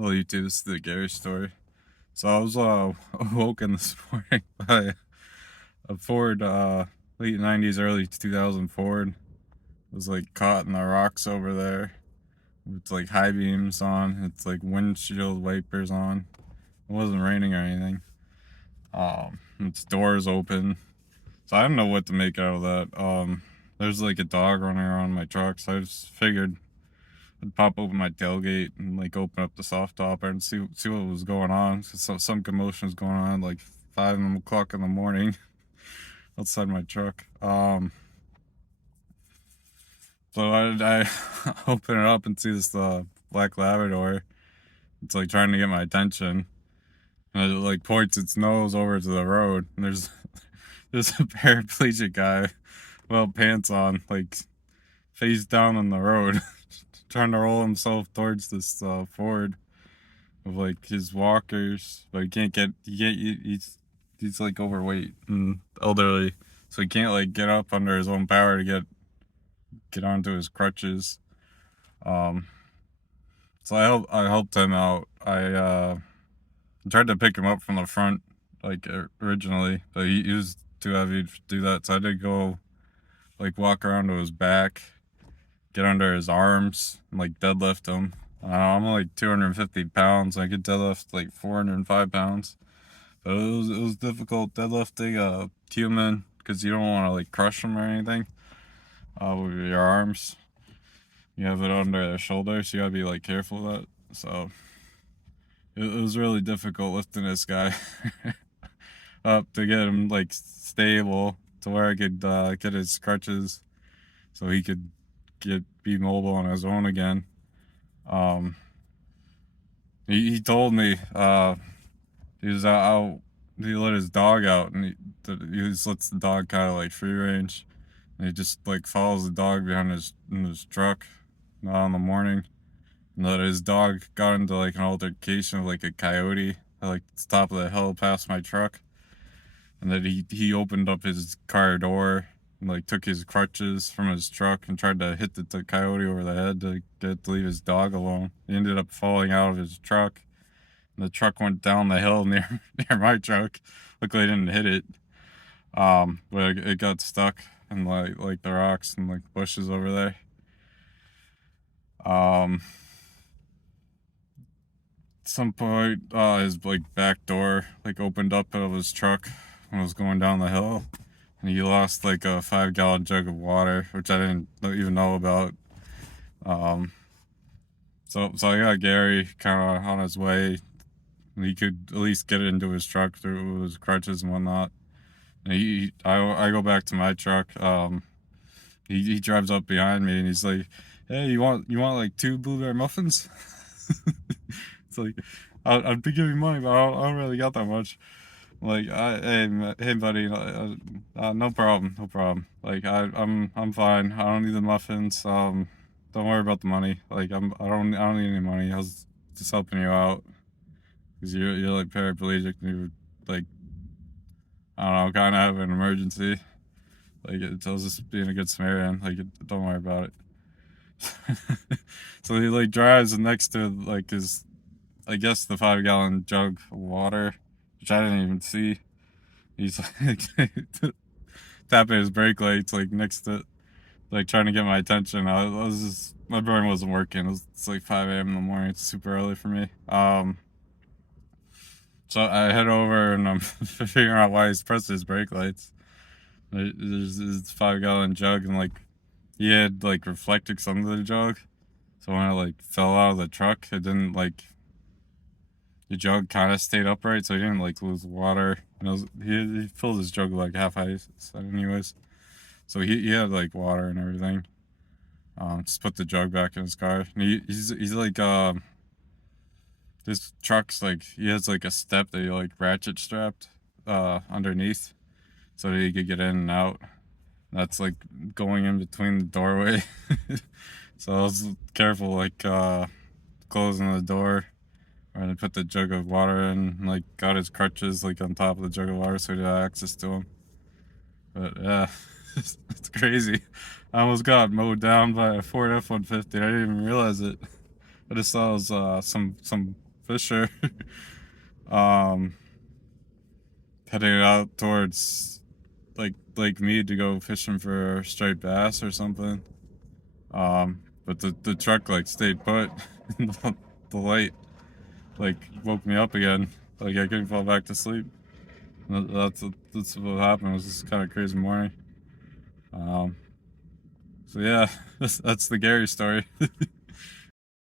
Hello YouTube, this is the Gary story. So I was awoken this morning by a Ford late 90s, early 2000 Ford. It was like caught in the rocks over there with like high beams on. It's like windshield wipers on. It wasn't raining or anything. Its doors open. So I don't know what to make out of that. There's like a dog running around my truck, so I just figured I'd pop open my tailgate and like open up the soft topper and see what was going on. Some commotion was going on like 5 o'clock in the morning outside my truck. So I open it up and see this black Labrador. It's like trying to get my attention, and it like points its nose over to the road. And there's a paraplegic guy without pants on, like face down on the road, trying to roll himself towards this Ford with like his walkers, but he's like overweight and elderly, so he can't like get up under his own power to get onto his crutches. Um, so I helped him out. I tried to pick him up from the front like originally, but he was too heavy to do that. So I did go like walk around to his back, get under his arms, and like deadlift him. I'm like 250 pounds. I could deadlift like 405 pounds. But it was difficult deadlifting a human because you don't want to like crush them or anything with your arms. You have it under their shoulders, so you gotta be like careful of that. So it was really difficult lifting this guy up to get him like stable to where I could get his crutches so he could be mobile on his own again. Um, he told me he was out. He let his dog out, and he just lets the dog kind of like free range, and he just like follows the dog behind in his truck, not in the morning. And that his dog got into like an altercation with like a coyote at like the top of the hill past my truck, and that he opened up his car door and like took his crutches from his truck and tried to hit the coyote over the head to get it to leave his dog alone. He ended up falling out of his truck. The truck went down the hill near my truck. Luckily, I didn't hit it. But it got stuck in like the rocks and like bushes over there. At some point, his like back door like opened up out of his truck when I was going down the hill, and he lost like a 5-gallon jug of water, which I didn't even know about. So I got Gary kind of on his way. He could at least get into his truck through his crutches and whatnot. And I go back to my truck. He drives up behind me and he's like, "Hey, you want like 2 blueberry muffins?" It's like I'd be giving money, but I don't really got that much. Like, hey buddy, no problem, no problem. Like I'm fine. I don't need the muffins. Don't worry about the money. Like I don't need any money. I was just helping you out. Because you're like paraplegic and you're like, I don't know, kind of have an emergency. Like, I was just being a good Samaritan. Like, don't worry about it. So he like drives next to like his, I guess, the 5-gallon jug of water, which I didn't even see. He's like tapping his brake lights like next to, like trying to get my attention. I was just, my brain wasn't working. It's like 5 a.m. in the morning. It's super early for me. So I head over and I'm figuring out why he's pressing his brake lights. There's this 5-gallon jug and like he had like reflectix under the jug. So when I like fell out of the truck, it didn't like, the jug kind of stayed upright, so he didn't like lose water. And he filled his jug like half ice anyways. So he had like water and everything. Just put the jug back in his car. And he's like this truck's like, he has like a step that he like ratchet strapped underneath so that he could get in and out. That's like going in between the doorway. So I was careful like closing the door, and I put the jug of water in and like got his crutches like on top of the jug of water so he had access to him. But yeah, it's crazy. I almost got mowed down by a Ford F-150. I didn't even realize it. I just saw it was some fisher. um, Heading out towards like Lake Mead to go fishing for striped bass or something. But the truck like stayed put. The light like woke me up again. Like I couldn't fall back to sleep. That's what happened. It was just kind of crazy morning. So yeah, that's the Gary story.